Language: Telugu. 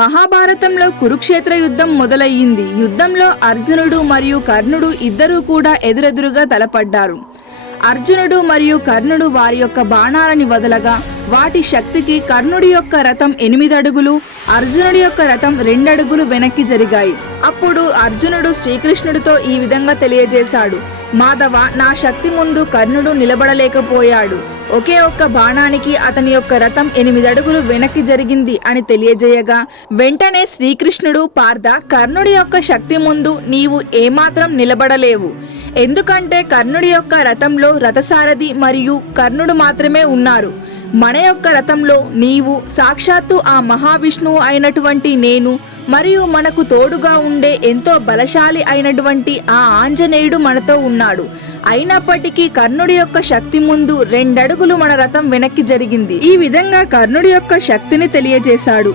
మహాభారతంలో కురుక్షేత్ర యుద్ధం మొదలయ్యింది. యుద్ధంలో అర్జునుడు మరియు కర్ణుడు ఇద్దరూ కూడా ఎదురెదురుగా తలపడ్డారు. అర్జునుడు మరియు కర్ణుడు వారి యొక్క బాణాలని వదలగా వాటి శక్తికి కర్ణుడి యొక్క రథం 8 అడుగులు, అర్జునుడి యొక్క రథం 2 అడుగులు వెనక్కి జరిగాయి. అప్పుడు అర్జునుడు శ్రీకృష్ణుడితో ఈ విధంగా తెలియజేశాడు, మాధవ, నా శక్తి ముందు కర్ణుడు నిలబడలేకపోయాడు. ఒకే ఒక్క బాణానికి అతని యొక్క రథం 8 అడుగులు వెనక్కి జరిగింది అని తెలియజేయగా వెంటనే శ్రీకృష్ణుడు, పార్థ, కర్ణుడి యొక్క శక్తి ముందు నీవు ఏమాత్రం నిలబడలేవు. ఎందుకంటే కర్ణుడి యొక్క రథంలో రథసారథి మరియు కర్ణుడు మాత్రమే ఉన్నారు. మన యొక్క రథంలో నీవు, సాక్షాత్తు ఆ మహావిష్ణువు అయినటువంటి నేను మరియు మనకు తోడుగా ఉండే ఎంతో బలశాలి అయినటువంటి ఆ ఆంజనేయుడు మనతో ఉన్నాడు. అయినప్పటికీ కర్ణుడి యొక్క శక్తి ముందు 2 అడుగులు మన రథం వెనక్కి జరిగింది. ఈ విధంగా కర్ణుడి యొక్క శక్తిని తెలియజేశాడు.